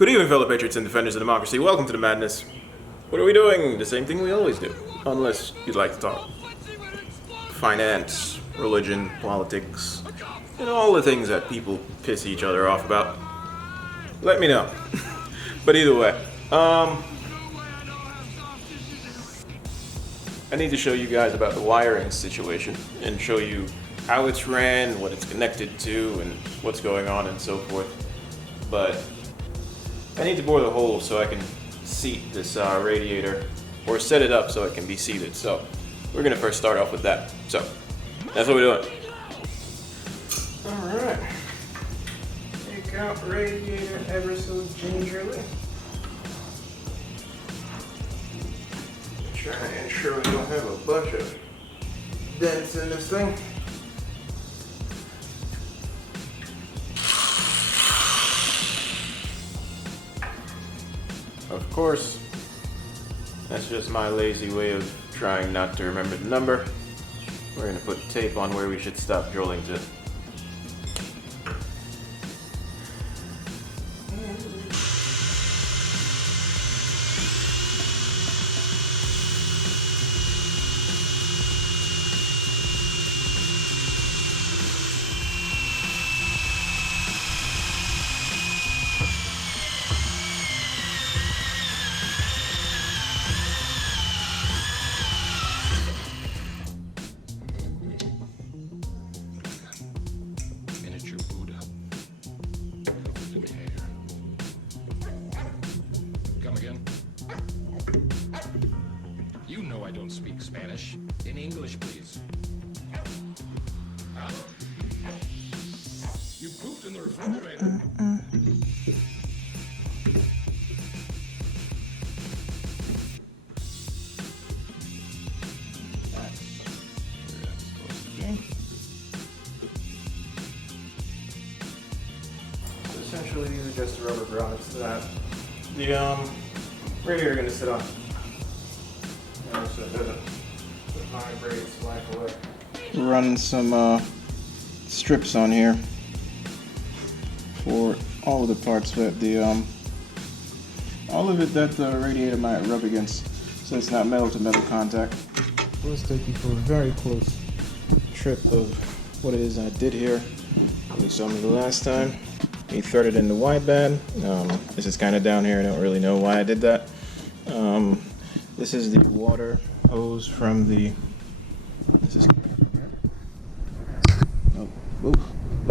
Good evening, fellow patriots and defenders of democracy. Welcome to the madness. What are we doing? The same thing we always do. Unless you'd like to talk finance, religion, politics, and all the things that people piss each other off about. Let me know. But either way, I need to show you guys about the wiring situation and show you how it's ran, what it's connected to, and what's going on and so forth. But I need to bore the hole so I can seat this radiator, or set it up so it can be seated. So we're gonna first start off with that. So that's what we're doing. All right. Take out radiator ever so gingerly. Try and ensure we don't have a bunch of dents in this thing. Of course, that's just my lazy way of trying not to remember the number. We're going to put tape on where we should stop drilling to. You know I don't speak Spanish. In English, please. Huh? You pooped in the refrigerator. Essentially, these are just the rubber grommets that the radiator are going to sit on. So it doesn't vibrate, slide away. Run some strips on here for all of the parts that all of it that the radiator might rub against, so it's not metal to metal contact. Let's take you for a very close trip of what it is I did here. You saw me the last time. We threaded in the wideband. This is kind of down here. I don't really know why I did that. This is the water hose from the. This is coming from here.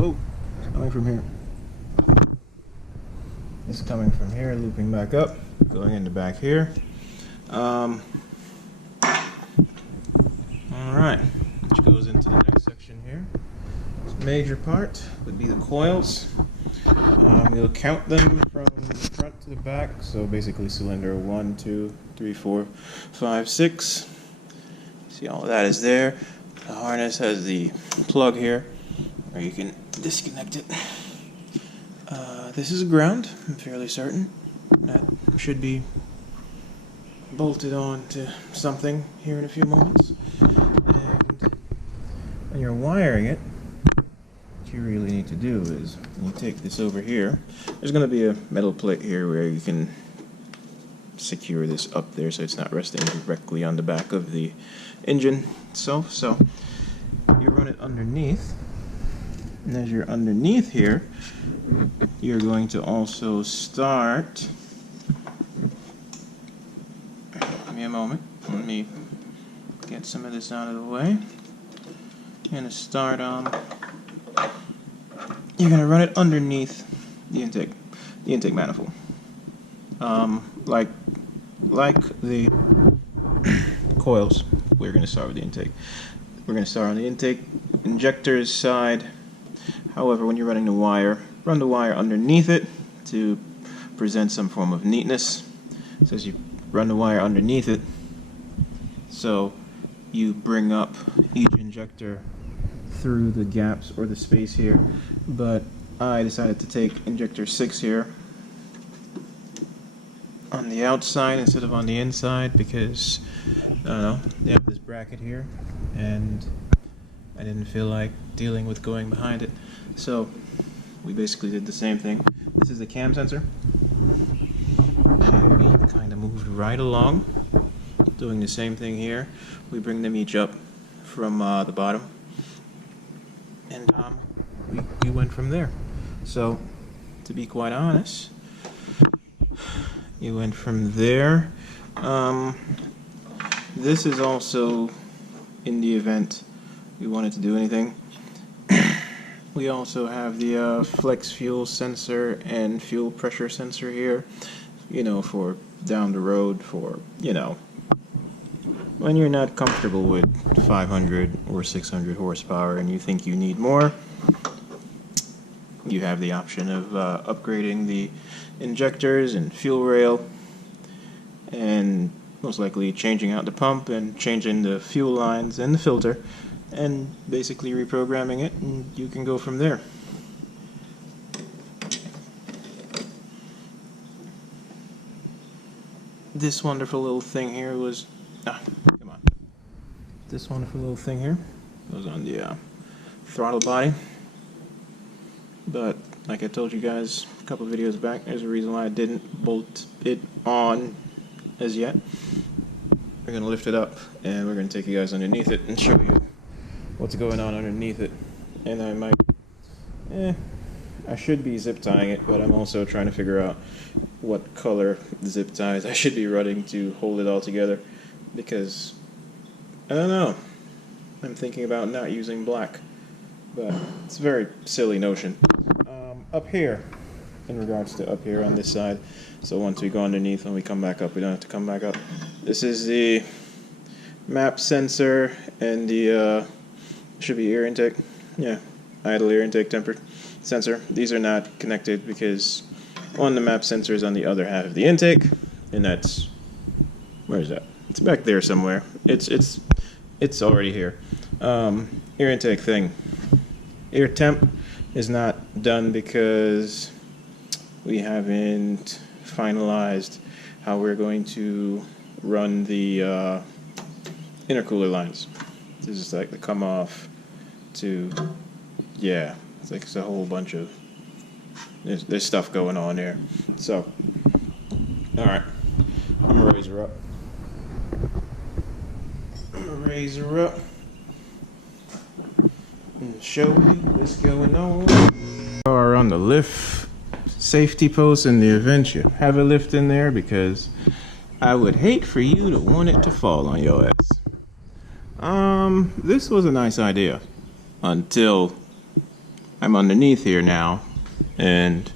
Oh, it's coming from here. This is coming from here, looping back up, going into back here. All right, which goes into the next section here. This major part would be the coils. We'll count them from the front to the back. So basically cylinder 1, 2, 3, 4, 5, 6. See, all of that is there. The harness has the plug here where you can disconnect it. This is ground, I'm fairly certain. That should be bolted on to something here in a few moments. And when you're wiring it, what you really need to do is you take this over here. There's going to be a metal plate here where you can secure this up there so it's not resting directly on the back of the engine itself. So you run it underneath, and as you're underneath here, you're going to also start. Give me a moment. Let me get some of this out of the way. I'm going to start you're going to run it underneath the intake manifold. Like the coils, we're going to start with the intake. We're going to start on the intake injectors side. However, when you're running the wire, run the wire underneath it to present some form of neatness. It says you run the wire underneath it, so you bring up each injector through the gaps or the space here. But I decided to take injector 6 here on the outside instead of on the inside because, I don't know, they have this bracket here and I didn't feel like dealing with going behind it. So we basically did the same thing. This is the cam sensor. kind of moved right along. Doing the same thing here. We bring them each up from the bottom. And we went from there. So, to be quite honest, you went from there. This is also in the event we wanted to do anything. We also have the flex fuel sensor and fuel pressure sensor here, you know, for down the road, for, you know, when you're not comfortable with 500 or 600 horsepower and you think you need more, you have the option of upgrading the injectors and fuel rail, and most likely changing out the pump and changing the fuel lines and the filter, and basically reprogramming it, and you can go from there. This wonderful little thing here was come on. This wonderful little thing here goes on the throttle body, but like I told you guys a couple of videos back, there's a reason why I didn't bolt it on as yet. We're gonna lift it up and we're gonna take you guys underneath it and show you what's going on underneath it. And I might, I should be zip tying it, but I'm also trying to figure out what color zip ties I should be running to hold it all together, because I don't know, I'm thinking about not using black, but it's a very silly notion. Up here, in regards to up here on this side, so once we go underneath, when we come back up, we don't have to come back up. This is the map sensor and the should be ear intake, yeah, idle ear intake temper sensor. These are not connected because on the map sensor is on the other half of the intake, and that's, where is that? It's back there somewhere. It's already here. Ear intake thing. Ear temp is not done because we haven't finalized how we're going to run the intercooler lines. This is like the come off to, yeah, it's like it's a whole bunch of, there's stuff going on there. So, alright, I'm gonna raise her up. Raise her up and show you what's going on. Are on the lift safety post in the event you have a lift in there, because I would hate for you to want it to fall on your ass. This was a nice idea until I'm underneath here now and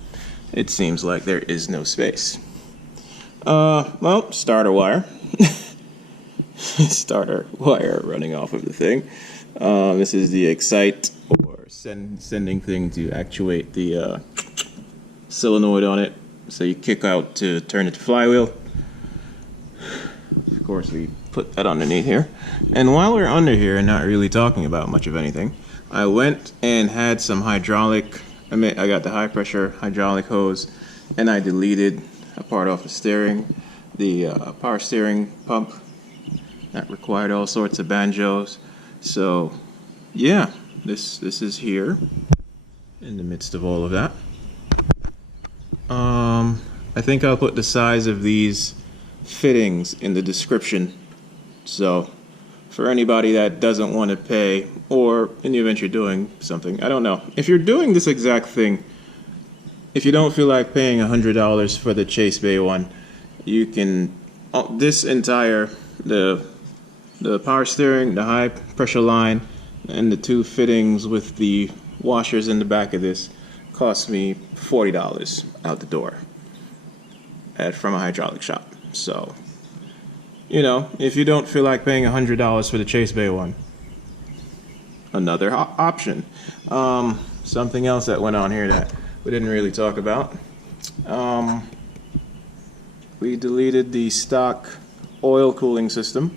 it seems like there is no space. Well, starter wire. Starter wire running off of the thing. This is the excite or sending thing to actuate the solenoid on it. So you kick out to turn it to flywheel. Of course, we put that underneath here. And while we're under here and not really talking about much of anything, I went and had some hydraulic, I got the high pressure hydraulic hose, and I deleted a part off the steering, the power steering pump. That required all sorts of banjos. So, yeah, this is here in the midst of all of that. I think I'll put the size of these fittings in the description. So, for anybody that doesn't want to pay, or in the event you're doing something, I don't know. If you're doing this exact thing, if you don't feel like paying $100 for the Chase Bay one, you can, this entire, the power steering, the high pressure line, and the two fittings with the washers in the back of this cost me $40 out the door from a hydraulic shop. So, you know, if you don't feel like paying $100 for the Chase Bay one, another option. Something else that went on here that we didn't really talk about. We deleted the stock oil cooling system.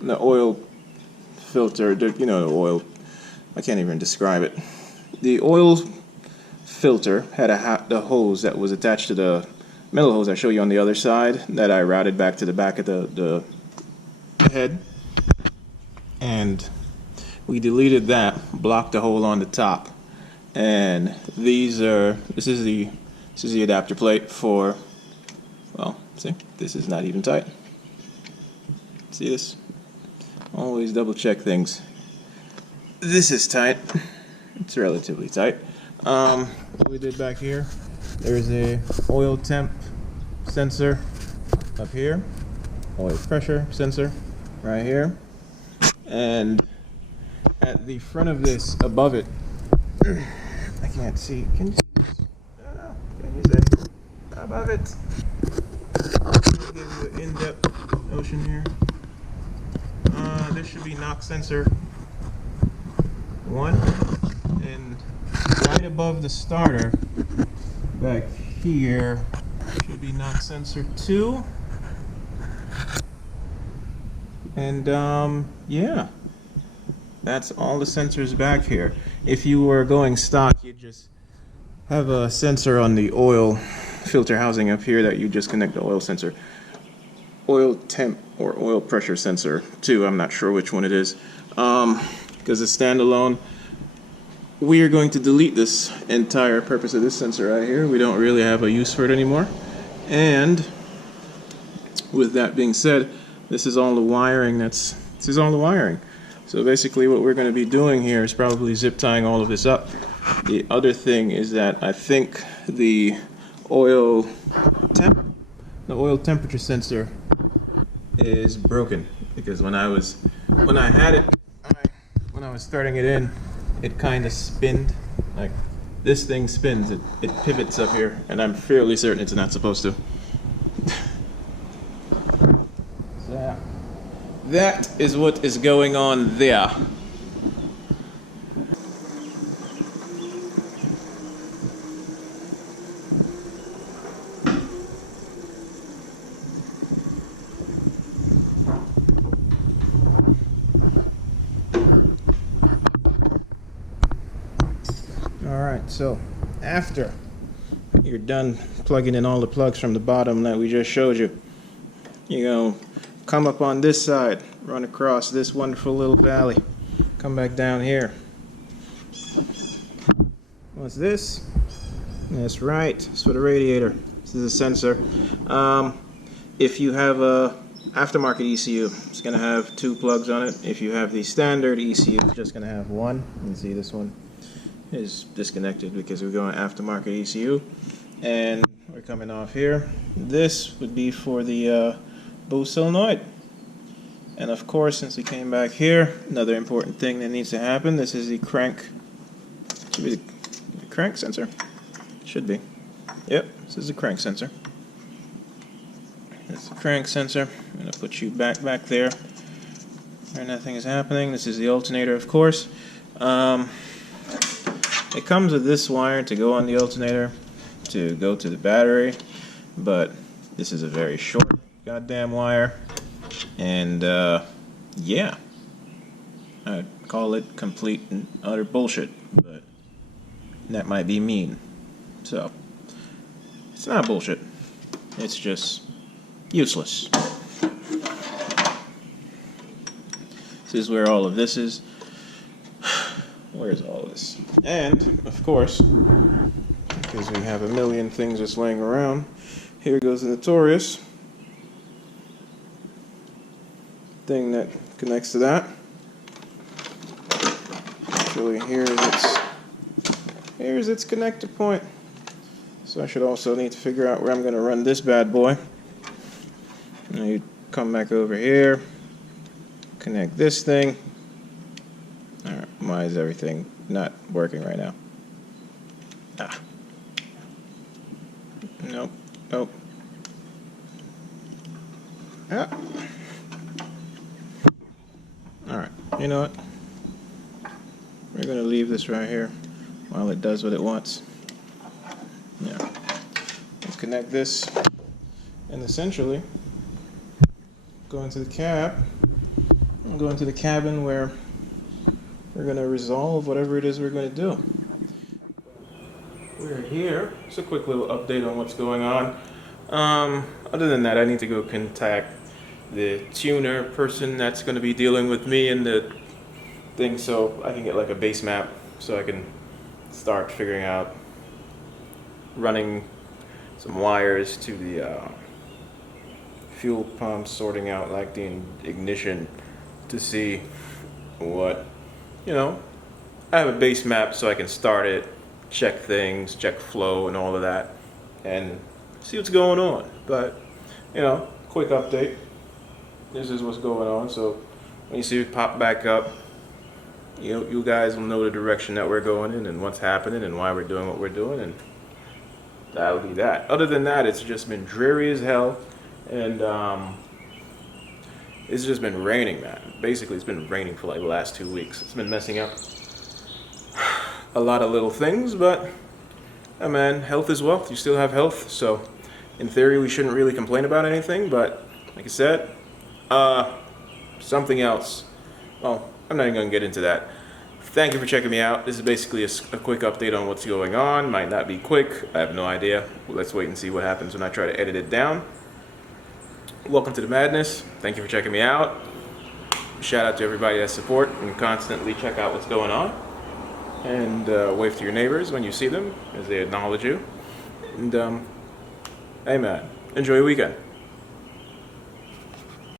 The oil filter, you know, the oil, I can't even describe it. The oil filter had the hose that was attached to the metal hose I show you on the other side that I routed back to the back of the head. And we deleted that, blocked the hole on the top. And this is the adapter plate for Well, see, this is not even tight. See this? Always double check things. This is tight. It's relatively tight. What we did back here, there's a oil temp sensor up here, oil pressure sensor right here, and at the front of this, above it, I can't see. Can you see this? Can you see? Above it. I'll give you an in-depth notion here. This should be knock sensor 1, and right above the starter, back here, should be knock sensor 2. And yeah, that's all the sensors back here. If you were going stock, you'd just have a sensor on the oil filter housing up here that you just connect the oil sensor. Oil temp or oil pressure sensor 2, I'm not sure which one it is. Because it's standalone. We are going to delete this entire purpose of this sensor right here. We don't really have a use for it anymore. And with that being said, this is all the wiring So basically what we're going to be doing here is probably zip tying all of this up. The other thing is that I think the oil temperature sensor is broken, because when I was starting it in, it kind of spinned. Like, this thing spins, it pivots up here, and I'm fairly certain it's not supposed to. So that is what is going on there. Alright, so after you're done plugging in all the plugs from the bottom that we just showed you, you're going to come up on this side, run across this wonderful little valley, come back down here. What's this? That's right, it's for the radiator. This is a sensor. If you have a aftermarket ECU, it's going to have 2 plugs on it. If you have the standard ECU, it's just going to have 1. You can see this one is disconnected because we're going aftermarket ECU, and we're coming off here. This would be for the boost solenoid. And of course, since we came back here, another important thing that needs to happen, this is the crank. Should be the crank sensor? Should be. Yep, this is the crank sensor. That's the crank sensor. I'm going to put you back there where nothing is happening. This is the alternator, of course. It comes with this wire to go on the alternator to go to the battery, but this is a very short goddamn wire, and yeah, I'd call it complete and utter bullshit, but that might be mean. So it's not bullshit, it's just useless. This is where all of this is. Where's all this? And, of course, because we have a million things just laying around, here goes the notorious thing that connects to that. Actually, here's its connector point. So I should also need to figure out where I'm going to run this bad boy. And you come back over here, connect this thing. Alright, why is everything not working right now? Ah. Nope. Ah. Alright, you know what? We're going to leave this right here while it does what it wants. Yeah. Let's connect this, and essentially go into the cab. And go into the cabin where we're going to resolve whatever it is we're going to do. We're here. Just a quick little update on what's going on. Other than that, I need to go contact the tuner person that's going to be dealing with me and the thing, so I can get like a base map so I can start figuring out running some wires to the fuel pump, sorting out like the ignition to see what, you know, I have a base map so I can start it, check things, check flow and all of that, and see what's going on. But, you know, quick update. This is what's going on. So when you see it pop back up, you guys will know the direction that we're going in and what's happening and why we're doing what we're doing, and that'll be that. Other than that, it's just been dreary as hell, and it's just been raining, man. Basically, it's been raining for like the last 2 weeks. It's been messing up a lot of little things, but yeah, man, health is wealth. You still have health, so in theory, we shouldn't really complain about anything. But like I said, something else. Well, I'm not even gonna get into that. Thank you for checking me out. This is basically a quick update on what's going on. Might not be quick. I have no idea. Let's wait and see what happens when I try to edit it down. Welcome to the madness. Thank you for checking me out. Shout out to everybody that support and constantly check out what's going on. And wave to your neighbors when you see them as they acknowledge you. And hey man, enjoy your weekend.